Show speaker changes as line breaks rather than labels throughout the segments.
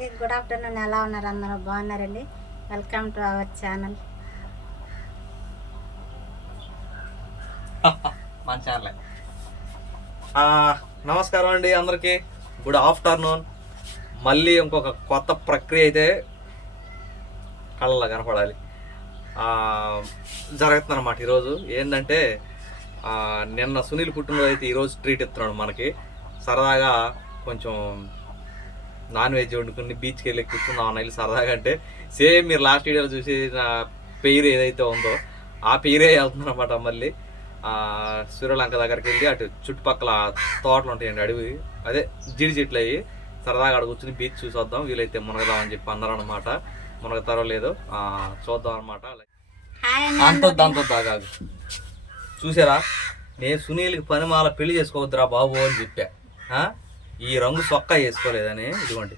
అందరికీ good afternoon ఎలా ఉన్నారు? అందరూ బాగున్నారండి? వెల్కమ్ టు అవర్ ఛానల్
మన ఛానల్ నమస్కారం అండి అందరికీ. గుడ్ ఆఫ్టర్నూన్ మళ్ళీ ఇంకొక కొత్త ప్రక్రియ అయితే కళ్ళలో కనపడాలి. జరుగుతుందన్నమాట ఈరోజు. ఏంటంటే నిన్న సునీల్ పుట్టినరోజు అయితే ఈరోజు ట్రీట్ ఇస్తున్నాడు మనకి. సరదాగా కొంచెం నాన్ వెజ్ వండుకుని బీచ్కి వెళ్ళి కూర్చుందాం అన్న వెళ్ళి సరదాగా అంటే సేమ్ మీరు లాస్ట్ వీడియోలో చూసి నా పెయిర్ ఏదైతే ఉందో ఆ పెయిరే వెళ్తున్నాను అనమాట మళ్ళీ. ఆ, సూర్యలంక దగ్గరికి వెళ్ళి అటు చుట్టుపక్కల తోటలు ఉంటాయండి అడవి. అదే జీడి చెట్లు అయ్యి సరదాగా అక్కడ కూర్చుని బీచ్ చూసి వద్దాం వీలైతే మునగదాం అని చెప్పి అన్నారు అనమాట మునగతారో లేదో చూద్దాం అనమాట అంత దాంతో తాగాదు చూసారా? నేను సునీల్కి పనిమాల పెళ్ళి చేసుకోవద్దురా బాబు అని చెప్పా? ఈ రంగు చొక్కా వేసుకోలేదని ఇదిగోండి.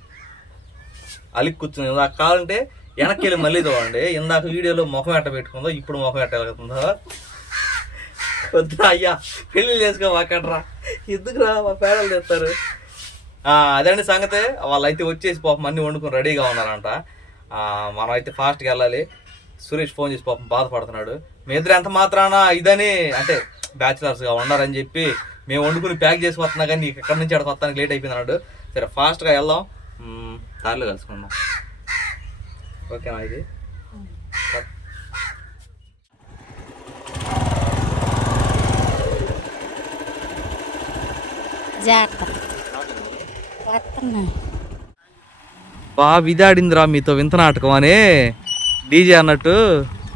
అలికి కూర్చుని ఇందాక కావాలంటే వెనక్కి వెళ్ళి మళ్ళీ చూడండి ఇందాక వీడియోలో ముఖం ఎట్ట పెట్టుకుందో ఇప్పుడు ముఖం ఎట్ట వెళ్తుందో వద్దురా అయ్యా పెళ్ళి చేసుకో మాకట్రా ఎందుకురా మా పేడలు తెస్తారు. అదండి సంగతే. వాళ్ళైతే వచ్చేసి పాపం అన్ని వండుకొని రెడీగా ఉన్నారంట. మనం అయితే ఫాస్ట్గా వెళ్ళాలి. సురేష్ ఫోన్ చేసి పాపం బాధపడుతున్నాడు. మీ ఇద్దరు ఎంత మాత్రాన ఇదని అంటే బ్యాచిలర్స్గా ఉన్నారని చెప్పి మేము వండుకుని ప్యాక్ చేసి వస్తున్నా కానీ నీకు ఎక్కడి నుంచి అక్కడికి వస్తానికి లేట్ అయిపోయింది అన్నాడు. సరే ఫాస్ట్గా వెళ్దాం. దారిలో కలుసుకుందాం. ఓకేనా ఇది. బా విధాడిందిరా మీతో వింత నాటకం అని. డీజే అన్నట్టు.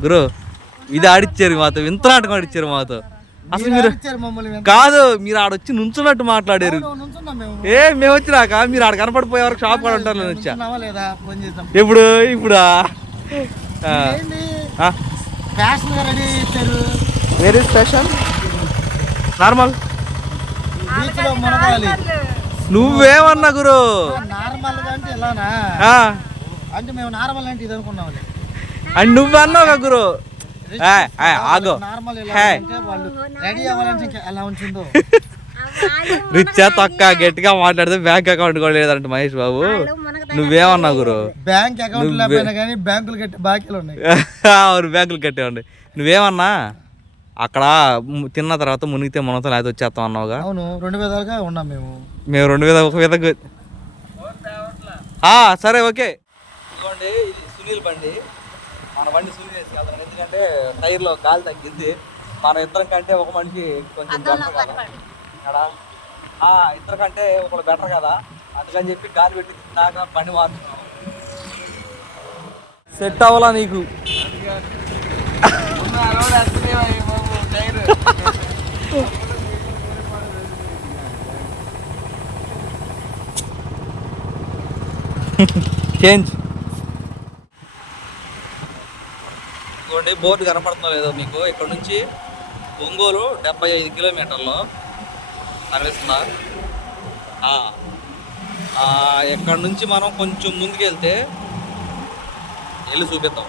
గురు ఇది ఆడిచ్చారు మాతో వింత నాటకం ఆడిచ్చారు మాతో. అసలు మీరు కాదు మీరు ఆడొచ్చి నుంచున్నట్టు మాట్లాడారు. ఏ మేము వచ్చినాక మీరు ఆడ కనపడిపోయే వరకు షాప్ కూడా ఉంటారు నేను వచ్చా. ఎప్పుడు ఇప్పుడు?
ఇచ్చారు
వెరీ స్పెషల్ నార్మల్ నువ్వేమన్నా గురు?
నార్మల్ అంటే మేము నార్మల్ అంటే ఇది అనుకున్నాం
అండ్ నువ్వన్నావు గురు? ఆగు. రిచ్చా తొక్క గట్టిగా మాట్లాడితే బ్యాంక్ అకౌంట్ కూడా లేదంట మహేష్ బాబు. నువ్వేమన్నా గురు?
బ్యాంక్ అకౌంట్ బ్యాంకులు కట్టి బాకీలు ఉన్నాయి.
అవును బ్యాంకులు కట్టేవండి నువ్వేమన్నా అక్కడ తిన్న తర్వాత మునిగితే మనతో లేకపోతే వచ్చేస్తాం అన్నావుగా?
అవును రెండు విధాలుగా ఉన్నాం మేము.
మేము రెండు విధ ఒక విధంగా సరే ఓకే. ఇదిగోండి ఇది సునీల్ బండి. మన బండి ఎందుకంటే టైర్లో గాలి తగ్గింది. మన ఇద్దరం కంటే ఒక మనిషి కొంచెం బెటర్ కదా. ఆ, ఇద్దరు కంటే ఒకడు బెటర్ కదా? అందుకని చెప్పి గాలి పెట్టి దాకా బండి మారుతున్నాం. సెట్ అవ్వాలా నీకు? చేంజ్ చూడండి బోర్డు కనపడుతుందో లేదో మీకు ఇక్కడ నుంచి ఒంగోలు డెబ్బై ఐదు కిలోమీటర్లు కనిపిస్తుందా ఎక్కడి నుంచి మనం కొంచెం ముందుకెళ్తే వెళ్ళి చూపిద్దాం.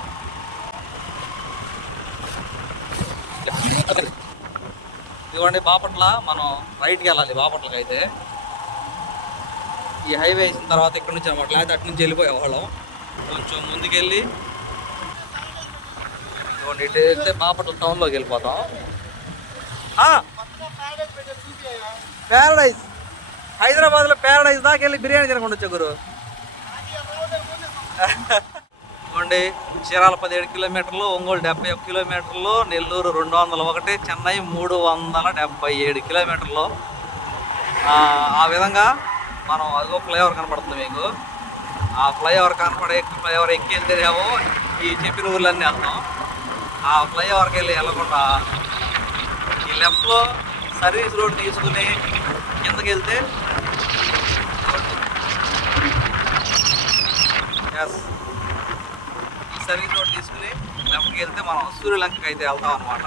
ఇదిగోండి బాపట్ల మనం రైట్కి వెళ్ళాలి బాపట్లకి అయితే. ఈ హైవే వేసిన తర్వాత ఇక్కడ నుంచి అనమాట లేకపోతే అటు నుంచి వెళ్ళిపోయేవాళ్ళం కొంచెం ముందుకెళ్ళి ఇదిగోండి ఇటు వెళ్తే బాపట్ల టౌన్లోకి వెళ్ళిపోతాం. ప్యారడైజ్ హైదరాబాద్లో ప్యారడైజ్ దాకా వెళ్ళి బిర్యానీ తినకుండా వచ్చా గురు. ఇదిగోండి చీరాల పదిహేడు కిలోమీటర్లు ఒంగోలు డెబ్బై ఒక కిలోమీటర్లు నెల్లూరు రెండు వందల ఒకటి చెన్నై మూడు వందల డెబ్బై ఏడు కిలోమీటర్లు. ఆ, విధంగా మనం అదిగో ఫ్లైఓవర్ కనపడుతుంది మీకు. ఆ ఫ్లైఓవర్ కనపడే ఫ్లైఓవర్ ఎక్కి వెళ్తేనేమో ఈ చెప్పిన ఊర్లన్నీ వెళ్తాం. ఆ ఫ్లైఓవర్కి వెళ్ళి వెళ్ళకుండా ఈ లెఫ్ట్లో సర్వీస్ రోడ్ తీసుకుని కిందకి వెళ్తే ఎస్ ఈ సర్వీస్ రోడ్ తీసుకుని లెఫ్ట్కి వెళ్తే మనం సూర్యలంకకి అయితే వెళ్తాం అనమాట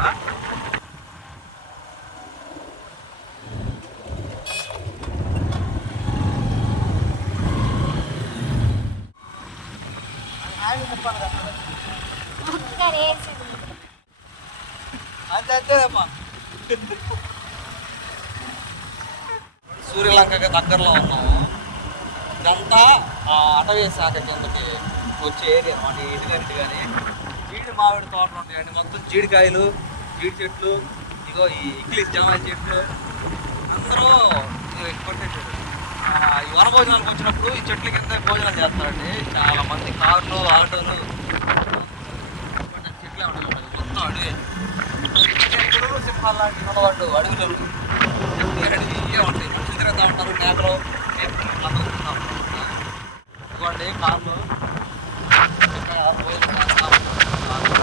అంతే సూర్యలంకకి దగ్గరలో ఉన్నాము. ఇదంతా ఆ, అటవీ శాఖ కిందకి వచ్చే ఏరియా అనమాట ఎటుగంటి కానీ జీడి మామిడి తోటలు ఉంటాయండి మొత్తం జీడికాయలు జీడి చెట్లు ఇగో ఈ ఇంగ్లీష్ జామ చెట్లు. అందరూ కొట్టే ఈ వనభోజనాలకు వచ్చినప్పుడు ఈ చెట్ల కింద భోజనం చేస్తారండి. చాలా మంది కార్లు ఆటోలు. చెట్లే ఉంటాయి మొత్తం అడిగే చెట్లు సింహాలు లాంటి ఉన్నవాళ్ళు అడవిలో ఇవే ఉంటాయి తిరుగుతూ ఉంటారు మేకలు అందరూ ఉంటారు కార్లు ఇంకా ఎవరు పోయినా చేస్తా ఉంటారు. కార్లు.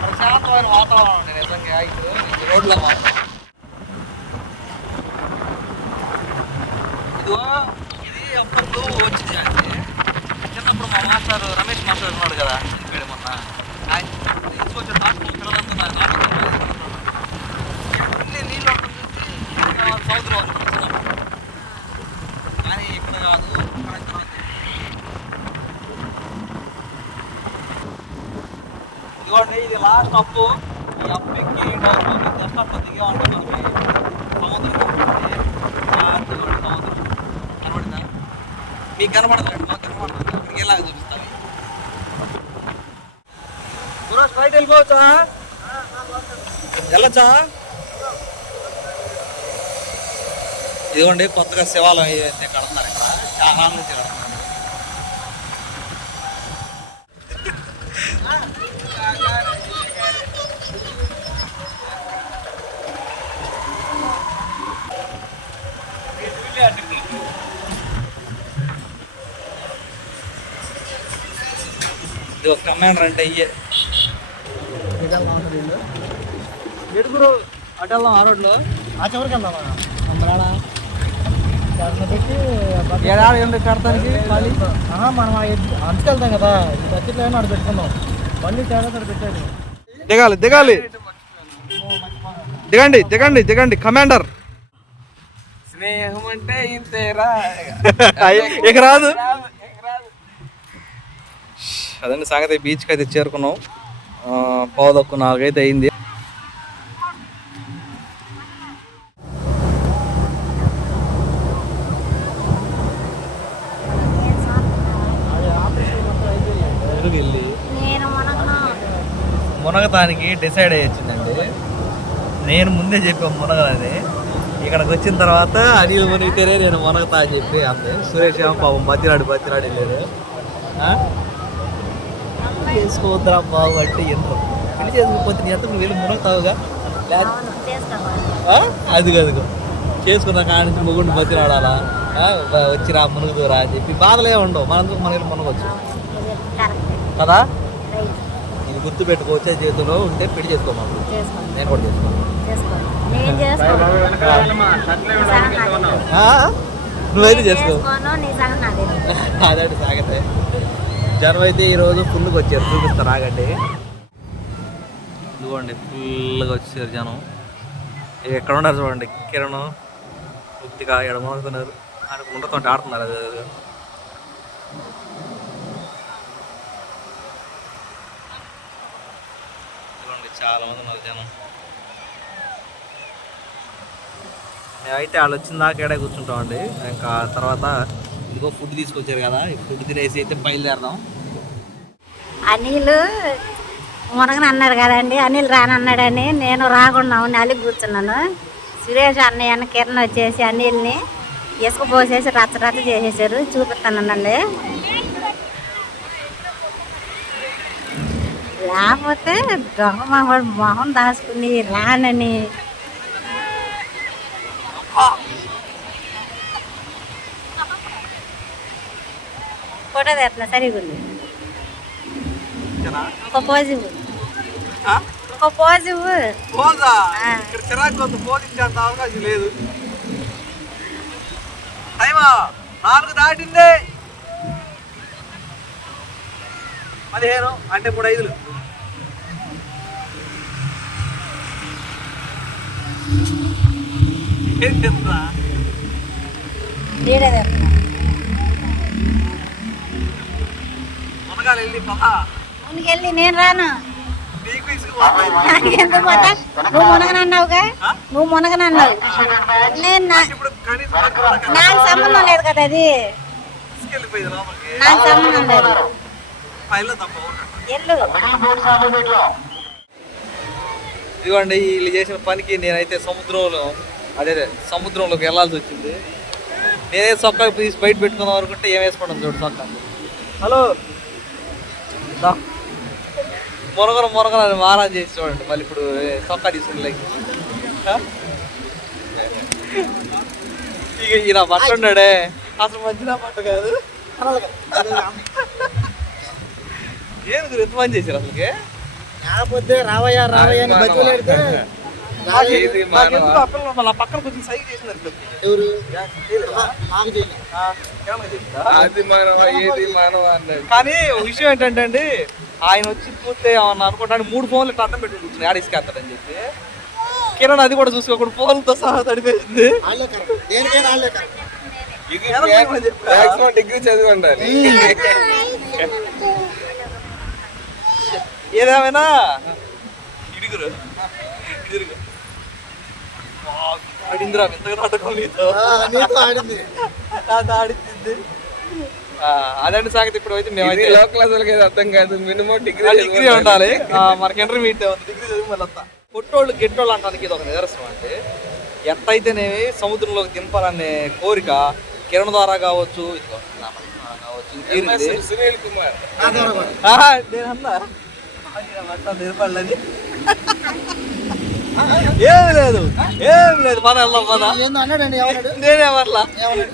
ప్రశాంతమైన వాతావరణం అండి నిజంగా ఇటు ఈ రోడ్ల మాత్రం ఇదిగో ఇది అప్పట్లో వచ్చింది అంటే చిన్నప్పుడు మా మాస్టర్ రమేష్ మాస్టర్ ఉన్నాడు కదా ఇక్కడ మొన్న ఆయన తీసుకొచ్చే తాటి పిల్లలంతా నాకు నాటుకున్నారు. ఎన్ని నీళ్ళు ఉంటుంది ఇంకా సముద్రం ఉంటుంది చిన్నప్పుడు. కానీ ఇక్కడ కాదు అక్కడ ఇంత ఉంది. ఇదిగోండి ఇది లాస్ట్ అప్పు ఈ అప్పు ఎక్కి డౌన్ జస్ట్ దిగామంటే మనకి సముద్రం కనపడుతుంది సముద్రం కనపడిందా మీకు కనపడదు మాకు కనపడుతుంది అక్కడికి ఎలా చూపిస్తాను గురోజ్ బయట వెళ్ళిపోవచ్చా? వెళ్ళచ్చా? ఇదిగోండి కొత్తగా శివాలయం అయితే కడుతున్నారు ఇక్కడ చాలా ఆనందించారు కడుతున్నారు ఇది ఒక కమాండర్ అంటే అయ్యే. ఎడుగురు అటు వెళ్దాం ఆ రోడ్లో?
ఆ చివరికి వెళ్దామా
ఉంది కడతానికి
ఆహా, మనం అంటుకెళ్తాం కదా. ఈ బకెట్లో ఏమో అక్కడ పెట్టుకుందాం. బండి తేడా అక్కడ పెట్టాడు.
దిగాలి దిగాలి. దిగండి దిగండి దిగండి కమాండర్.
స్నేహం అంటే ఇంతేరా
ఇక రాదు. అదండి సంగతి బీచ్కి అయితే చేరుకున్నాం పావుదక్కు నాలుగైతే అయింది. మునగతానికి డిసైడ్ అయ్యి వచ్చిందండి నేను ముందే చెప్పాను మునగలని. ఇక్కడికి వచ్చిన తర్వాత అనిల్ మునిగితేనే నేను మునగతా అని చెప్పి అంతే సురేష్ ఏమో పాపం బతిరాడు బతిరాడు వెళ్ళాడు? చేసుకోవద్దురా బాబు అంటే ఎందుకు? పెళ్ళి చేసుకోకపోతే నీ అంతా నువ్వు వెళ్ళి మునగతావుగా?
చేసుకోవాలి
ఆ? అదిగో అదిగో. చేసుకున్న కాడ నుంచి మొగుడిని బతిరాడాలా? ఆ? బ- వచ్చి రా మునుగుదురా అని చెప్పి బాధలే ఉండవు. మనందుకు మన వెళ్ళి మునగొచ్చు. కదా? ఇది గుర్తు పెట్టుకోవచ్చే చేతిలో ఉంటే పెళ్ళి చేసుకోమను
చేసుకోండి
నేను కూడా చేసుకోను? నువ్వైతే చేసుకో.
చేసుకోను నీ సగం నాది.
అదే సాగతే. జనం అయితే ఈరోజు ఫుల్గా వచ్చారు. చూపిస్తారు రాగండి. ఇదిగోండి ఫుల్గా వచ్చారు జనం. ఎక్కడ ఉన్నారు చూడండి కిరణ్ ఉత్తిగా ఎడమవుతున్నారు ఆయన ఉండతో ఆడుతున్నారు అది. చాలా మంది ఉన్నారు జనం. మేమైతే వాళ్ళు వచ్చిన దాకా ఏడే కూర్చుంటామండి. ఇంకా తర్వాత ఇదిగో ఫుడ్ తీసుకొచ్చారు కదా ఫుడ్ తినేసి అయితే బయలుదేరదాం.
అనిల్ మునగని అన్నాడు కదండి అనిల్ రానన్నాడని నేను రాకుండా ఉండి అలిగి కూర్చున్నాను. సురేష్ అన్నయ్య కిరణ్ వచ్చేసి అనిల్ని ఇసుక పోసేసి రచ్చ రచ్చ చేసేసారు. చూపిస్తానండి లేకపోతే దొంగ మొహం దాచుకుని రానని ఫోటో తెస్తున్నా సరిగా ఉంది ఇంకో పోజు ఇవ్వు. ఇంకో పోజు.
ఇక్కడ చిరాకు పోదించేంత అవకాశం లేదు. టైమా నాలుగు దాటింది. పదిహేను అంటే మూడు ఐదులు. ఏం చెప్తా మునగాలు వెళ్ళి పదా
ముందుకెళ్ళి నేను రాను. పోతా? నువ్వు మునగనన్నావుగా? నువ్వు మునగనన్నావు. నేను
నాకు
సంబంధం లేదు కదా అది. నాకు సంబంధం లేదు.
ఇదిగోండి వీళ్ళు చేసిన పనికి నేనైతే సముద్రంలో అదే అదే సముద్రంలోకి వెళ్ళాల్సి వచ్చింది. నేనే సొక్క తీసి బయట పెట్టుకుందాం అనుకుంటే ఏం వేసుకుంటాను చూడు సొక్క హలో. దా. మునగన అని మారాన్ చేసి చూడండి మళ్ళీ ఇప్పుడు సొక్క తీసుకుని లైక్ ఇక ఈయన బట్ట ఉన్నాడే అసలు మంచిగా బట్ట కాదు? ఏం గురు ఎంత మంది చేశారు అసలుకి?
లేకపోతే రావయ్యా రావయ్యా అని బతిలాడితే
పక్కన కొంచెం సైజ్.
ఎవరు?
అది మానవ ఏది మానవ అన్నది.
కానీ ఒక విషయం ఏంటంటే అండి ఆయన వచ్చి పూర్తి అనుకుంటాను మూడు ఫోన్లు ఇట్లా అడ్డం పెట్టి కూర్చుని ఆడిసుకెళ్తాడని చెప్పి. కిరణ్ అది కూడా చూసుకోకుండా ఫోన్లతో సహా తడిపేసింది.
డిగ్రీ చదివి ఉండాలి
ఏదేమైనా? ఇడుగురు. అడిందిరా ఎంతగా నాటకం నీతో.
నీతో ఆడింది.
నాతో ఆడింది. ఆ, అదండి సాగతి ఇప్పుడు అయితే మేమైతే
లో క్లాస్ వాళ్ళకి అర్థం కాదు మినిమం డిగ్రీ
డిగ్రీ ఉండాలి. మనకి ఇంటర్మీడియట్ ఉంది డిగ్రీ చదివి మళ్ళీ అంతా పొట్టోళ్ళు గెట్టోళ్ళు అంటానికి ఇది ఒక నిదర్శనం అంటే ఎట్టయితేనేమి సముద్రంలోకి దింపాలనే కోరిక కిరణ్ ద్వారా కావచ్చు?
సునీల్ కుమార్.
నా ద్వారా కూడా.
ఏం లేదు ఏం లేదు మన వెళ్దాం మన
ఏందో అన్నాడండి ఏమన్నాడు
నేనే వర్లా.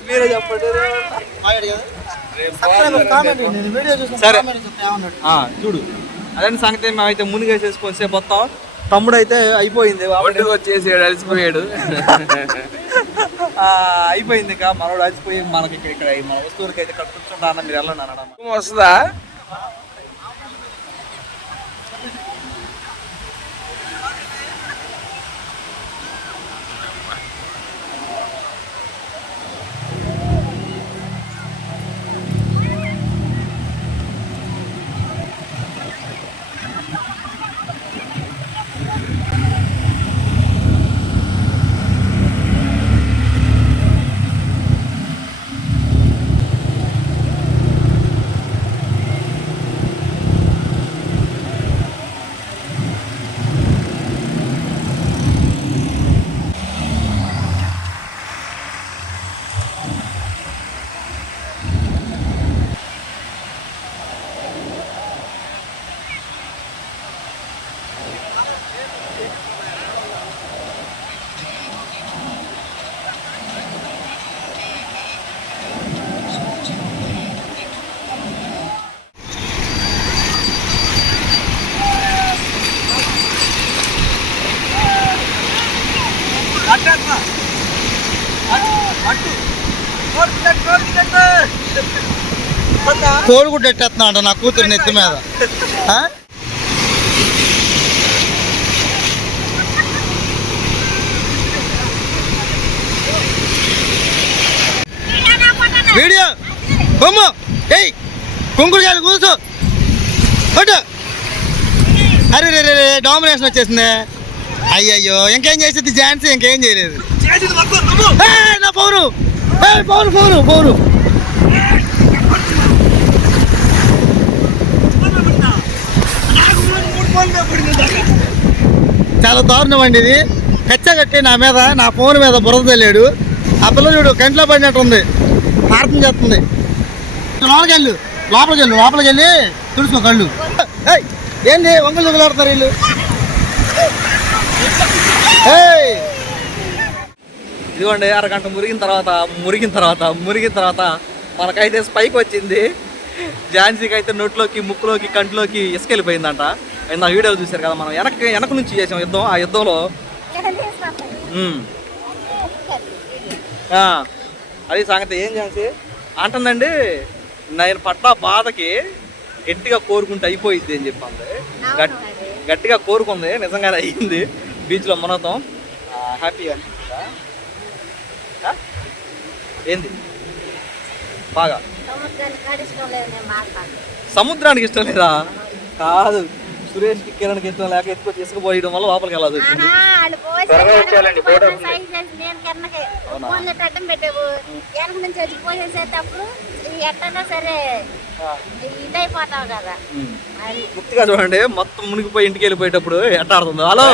మీరే చెప్పండి సరే. చూడు. అదే సంగతి మేమైతే మునిగేసేసుకొని సేపు వస్తాం. తమ్ముడు అయితే అయిపోయింది
వచ్చేసాడు అలసిపోయాడు.
ఆ, అయిపోయింది ఇంకా. మనోడు అలసిపోయి మనకి ఇక్కడ ఇక్కడ మన వస్తువులకి అయితే ఇక్కడ అన్న మీరు వెళ్ళండి అనడం
వస్తుందా?
కోడిగుడ్డు ఎట్టేస్తున్నా అంట నా కూతురు నెత్తి మీద? వీడియో బొమ్మ. ఏయ్ కుంకుడుకాయలు కూర్చో కొట్టు. అరే రే రే డామినేషన్ వచ్చేసింది. అయ్యయ్యో ఇంకేం చేసేది? ఝాన్సీ ఇంకేం చేయలేదు. నా పౌరు. పౌరు పౌరు పౌరు. చాలా దారుణం అండి ఇది. కచ్చగట్టి నా మీద నా ఫోన్ మీద బురద తెలియడు ఆ పిల్ల చూడు కంట్లో పడినట్టు ఉంది. ప్రార్థన చేస్తుంది. లోపలికి వెళ్ళు. లోపలికి వెళ్ళు లోపలికి వెళ్ళి తుడుచుకో కళ్ళు. ఏంది? వంగలు దుగులాడుతారు వీళ్ళు.
ఇదిగోండి అరగంట మురిగిన తర్వాత మురిగిన తర్వాత మురిగిన తర్వాత మనకైతే స్పైక్ వచ్చింది. ఝాన్సీకి అయితే నోట్లోకి ముక్కులోకి కంట్లోకి ఇసుకెళ్ళిపోయిందంట. అది నా వీడియోలు చూశారు కదా మనం వెనక వెనక నుంచి చేసాం యుద్ధం. ఆ యుద్ధంలో ఉమ్. ఆ, అది సంగతి ఏం ఝాన్సీ? అంటుందండి నేను పడ్డ బాధకి గట్టిగా కోరుకుంటే అయిపోయిద్ది అని చెప్పింది గట్- గట్టిగా కోరుకుంది నిజంగానే అయ్యింది బీచ్లో మునగతాం హ్యాపీగా ఆ? ఏంది? బాగా. సముద్రానికి ఇష్టం లేదా? కాదు. సురేష్కి కిరణ్కి ఇష్టం లేక ఎత్తుకొచ్చి ఇసుక పోయడం వల్ల లోపలికి వెళ్ళాల్సి వచ్చింది
నేను అడ్డం పెట్టావు. వెనక నుంచి వచ్చి పోసేసేటప్పుడు సరే ఇదైపోతావు కదా.
ముక్తిగా చూడండి మొత్తం మునిగిపోయి ఇంటికి వెళ్ళిపోయేటప్పుడు ఎట్ట ఆడుతుంది. హలో?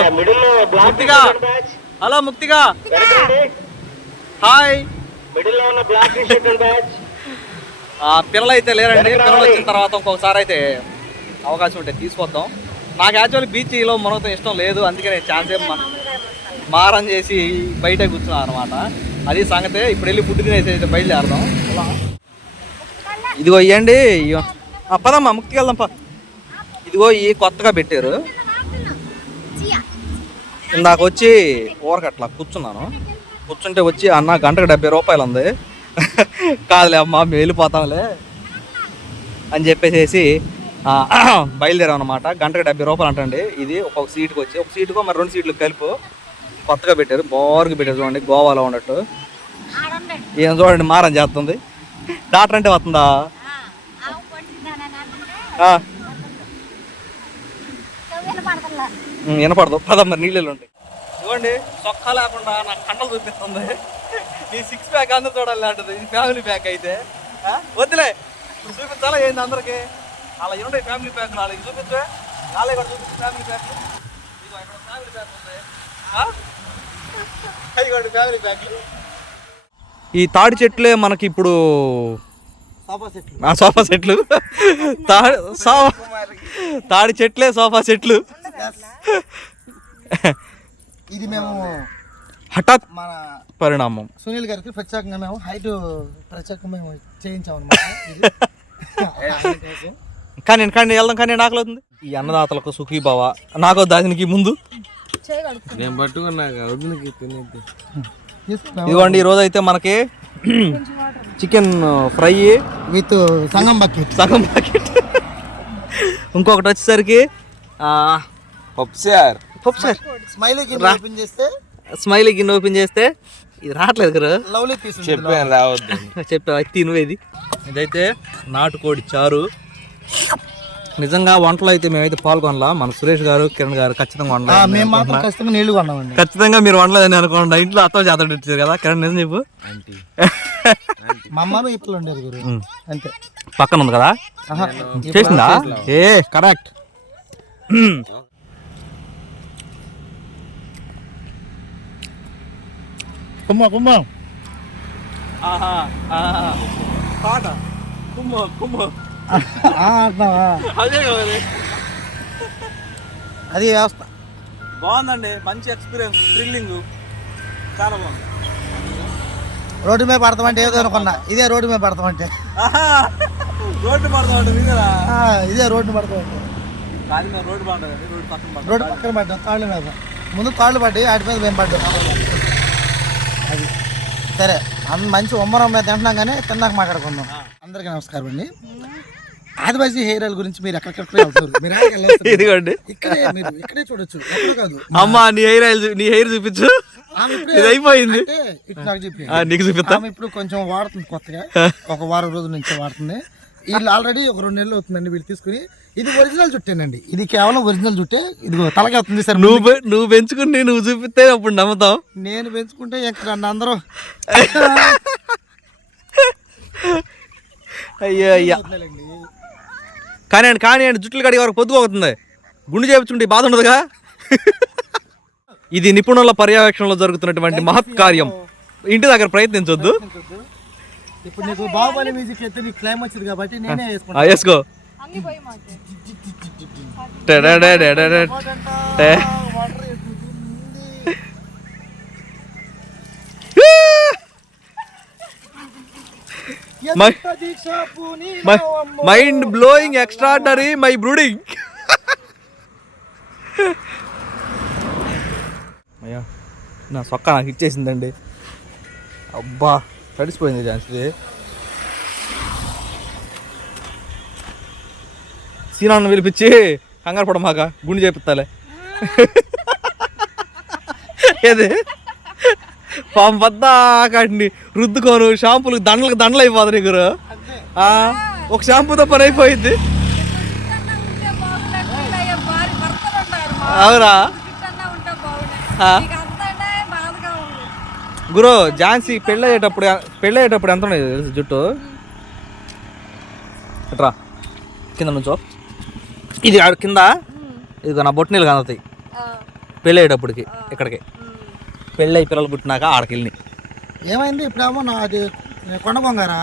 ముక్తిగా? హలో ముక్తిగా? హాయ్. ఆ, పిల్లలు అయితే లేరండి పిల్లలు వచ్చిన తర్వాత ఇంకొకసారి అయితే అవకాశం ఉంటే తీసుకొద్దాం. నాకు యాక్చువల్ బీచ్లో మునగతం ఇష్టం లేదు అందుకే నేను ఛాన్స్ ఏం మారం చేసి బయట కూర్చున్నాను అనమాట అది సంగతే ఇప్పుడు వెళ్ళి ఫుడ్ తినేసి అయితే బయలుదేరదాం. ఇదిగో ఇవ్వండి పదమ్మా ముక్తికి వెళ్దాం పా ఇదిగో ఈ కొత్తగా పెట్టారు. ఇందాక వచ్చి ఊరకట్లా కూర్చున్నాను. కూర్చుంటే వచ్చి అన్న గంటకు డెబ్బై రూపాయలు ఉంది. కాదులే అమ్మా మేము వెళ్ళిపోతాంలే అని చెప్పేసేసి బయలుదేరాం అనమాట గంటకు డెబ్బై రూపాయలు అంటండి. ఇది ఒక్కొక్క సీటుకి వచ్చి ఒక సీటుకు మరి రెండు సీట్లు కలిపి కొత్తగా పెట్టారు బోర్గా పెట్టారు చూడండి గోవాలో ఉన్నట్టు. ఏం చూడండి మారం చేస్తుంది. డాక్టర్ అంటే వస్తుందా? వినపడదు. పదమ్మ నీళ్ళు ఉంటాయి చూడండి చొక్కా లేకుండా నాకు కండలు చూపిస్తుంది నీ సిక్స్ ప్యాక్ అందరూ చూడాలి అంటది ఇది ఫ్యామిలీ ప్యాక్ అయితే? వద్దులే. ఇప్పుడు చూపించాలా ఏంది అందరికి? అలా ఉంటాయి ఫ్యామిలీ ప్యాక్ నాలుగు చూపించే నాలుగు కూడా చూపించు ఫ్యామిలీ ప్యాక్ ఇదిగో ఇక్కడ ఫ్యామిలీ ప్యాక్ ఉంది.
ఫ్యామిలీ ప్యాక్
ఈ తాడి చెట్లే మనకి ఇప్పుడు
సోఫా సెట్లు.
ఆ సోఫా సెట్లు. తాడి చెట్లే సోఫా సెట్లు.
ఇది మేము
హఠాత్
మన
పరిణామం.
సునీల్ గారికి ప్రత్యేకంగా మేము హైట్ ప్రత్యేకంగా మేము చేయించాం అనమాట
కానీ కానీ వెళ్దాం కానీ నాకు అవుతుంది ఈ అన్నదాతలకు సుఖీ బావ నాకో దానికి ముందు.
నేను
ఇదిగోండి ఈ రోజు అయితే మనకి చికెన్ ఫ్రై
విత్ సంగం బకెట్.
సగం ప్యాకెట్ ఇంకొకటి వచ్చేసరికి
పప్సార్
పప్పు సార్
స్మైలీ ఓపెన్ చేస్తే?
స్మైలీ గిన్నె ఓపెన్ చేస్తే ఇది రావట్లేదు కదా.
లవ్లీ పీస్
చెప్పాను రావద్దు.
చెప్పా అది తినువేది ఇదైతే నాటుకోడి చారు. నిజంగా వంటలో అయితే మేమైతే పాల్గొనలా. మన సురేష్ గారు కిరణ్ గారు ఖచ్చితంగా వండాలి
మేము మాత్రం ఖచ్చితంగా నీళ్ళు కొన్నామండి.
ఖచ్చితంగా మీరు వండలేదని అనుకోండి. ఇంట్లో అత్త చేత ఇచ్చారు కదా కిరణ్ నిజం చెప్పు.
మా అమ్మను ఇప్పుడు ఉండేది గురు. అంతే.
పక్కన ఉంది కదా?
ఆహా.
చేసిందా? ఏ కరెక్ట్.
కుమ్మ కుమ్మ.
పాట. కుమ్మ కుమ్మ. అదే కదా
అది వ్యవస్థ
బాగుందండి మంచి ఎక్స్పీరియన్స్ థ్రిల్లింగ్ చాలా బాగుంది.
రోడ్డు మీద పడతామంటే ఏదో అనుకున్నా. ఇదే రోడ్డు మీద పడతామంటే
రోడ్డు పడతాం ఇదేనా
ఆ, ఇదే రోడ్డు పడతామంటే
కాదు మేము రోడ్డు పడదండి రోడ్డు పక్కన
రోడ్డు పక్కన పడ్డాం తాళ్ళ మీద. ముందు తాళ్ళు పడ్డాయి వాటి మీద మేము పడ్డాం. అది. సరే అంత మంచి ఉమ్మరం మీద తింటున్నాం కానీ తిన్నాక మాట్లాడుకుందాం. అందరికీ నమస్కారం అండి. ఆదివాసీ హెయిర్ ఆయిల్ గురించి మీరు ఎక్కడెక్కడ మీరు ఆడికి వెళ్ళొస్తారు.
ఇదిగోండి.
ఇక్కడే మీరు ఇక్కడే చూడొచ్చు. ఎక్కడ కాదు.
అమ్మా నీ హెయిర్ ఆయిల్ నీ హెయిర్ చూపించు.
ఆమె ఇప్పుడే
ఇది అయిపోయింది.
అంటే ఇటు నాకు చెప్పి
ఆ, నీకు చూపిస్తా.
ఆమె ఇప్పుడు కొంచెం వాడుతుంది కొత్తగా. ఒక వారం రోజుల నుంచి వాడుతుంది. వీళ్ళు ఆల్రెడీ ఒక రెండు నెలలు అవుతుందండి వీళ్ళు తీసుకుని. ఇది ఒరిజినల్ జుట్టేనండి. ఇది కేవలం ఒరిజినల్ జుట్టే. ఇదిగో తలకి అవుతుంది సార్
నువ్వు పె- నువ్వు పెంచుకుని నువ్వు చూపిస్తే అప్పుడు నమ్ముతాం
నేను పెంచుకుంటే ఇంకా నన్ను అందరూ.
అయ్యో అయ్యా. కానీ అండి కానీ అండి జుట్లు కడిగే వరకు పొద్దుకు అవుతుంది. గుండు చేపించుకుంటే బాధ ఉండదుగా? ఇది నిపుణుల పర్యవేక్షణలో జరుగుతున్నటువంటి మహత్ కార్యం. ఇంటి దగ్గర ప్రయత్నించొద్దు.
ఇప్పుడు నీకు బాహుబలి మ్యూజిక్ అయితే నీకు క్లైమ్ వచ్చింది కాబట్టి నేనే
ఆ,
వేసుకుంటాను
వేసుకో. టెడెడెడెడెడె. టే.
వాటర్ ఎక్కుతుంది.
మై
ఎంత దీక్ష పూని
my mind blowing extraordinary my brooding అయ్యా నా సొక్క నాకు ఇచ్చేసిందండి. అబ్బా తడిసిపోయింది ఝాన్సీ సీనాన్ని పిలిపించి కంగారు పడమాక గుండె చేపిస్తాలే ఏది? పాపం పెద్ద కాటిని రుద్దుకోను. షాంపూలు దండలకు దండలు అయిపోతుంది నీకు ఒక షాంపూతో పని అయిపోయింది. అవునా. గురు ఝాన్సీ పెళ్ళి అయ్యేటప్పుడు పెళ్ళి అయ్యేటప్పుడు ఎంత ఉండేది తెలుసు జుట్టు? ఇట్రా కింద నుంచో. ఇది కింద? ఇది నా బొట్టు నీళ్ళు కనతాయి పెళ్ళి అయ్యేటప్పటికి ఇక్కడికి. పెళ్ళి పిల్లలు పుట్టినాక ఆడకి వెళ్ళి
ఏమైంది? ఇప్పుడేమో నాది కొండ బొంగారా?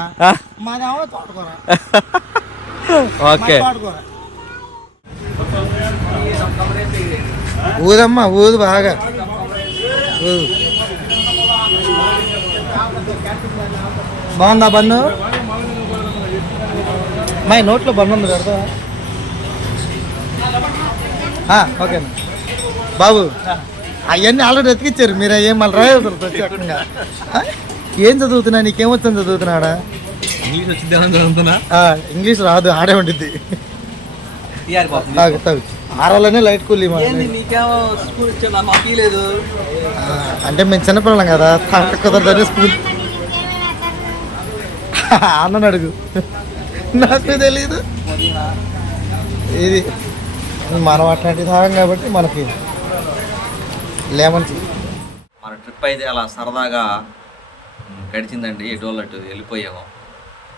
మాదేమో తోటకూర.
ఓకే.
తోటకూర. ఊదమ్మా ఊదు బాగా. ఊదు. బాగుందా బన్ను మా నోట్లో బన్ను ఉంది పెడతా ఓకే బాబు. అవన్నీ ఆల్రెడీ ఎతికిచ్చారు మీరు ఏం మళ్ళీ రాయవసరం ప్రత్యేకంగా? ఏం చదువుతున్నా? నీకేమొచ్చని చదువుతున్నాడా
ఇంగ్లీష్ చదువుతున్నా?
ఇంగ్లీష్ రాదు ఆడే ఉండిద్ది. ఆరాలనే లైట్ కూలి అంటే మేము చిన్నపిల్లలం కదా తాట కుదరదని స్కూల్. అన్నని అడుగు. నాకు తెలియదు ఇది మనం అట్లాంటి తాగం కాబట్టి మనకి లెమన్
మన ట్రిప్ అయితే అలా సరదాగా గడిచిందండి. ఎటువల్ అటు వెళ్ళిపోయాము.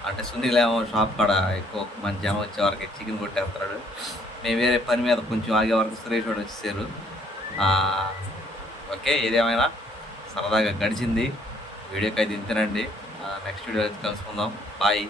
అంటే సునీల్ ఏమో షాప్ కాడ ఎక్కువ మంచి జనం వచ్చే వరకు చికెన్ కొట్టేస్తాడు మేము వేరే పని మీద కొంచెం ఆగే వరకు సురేష్ వాడు వచ్చేసారు. ఓకే ఏదేమైనా సరదాగా గడిచింది. వీడియోకి అయితే ఇంతేనండి. నెక్స్ట్ వీడియో అయితే కలుసుకుందాం. బాయ్.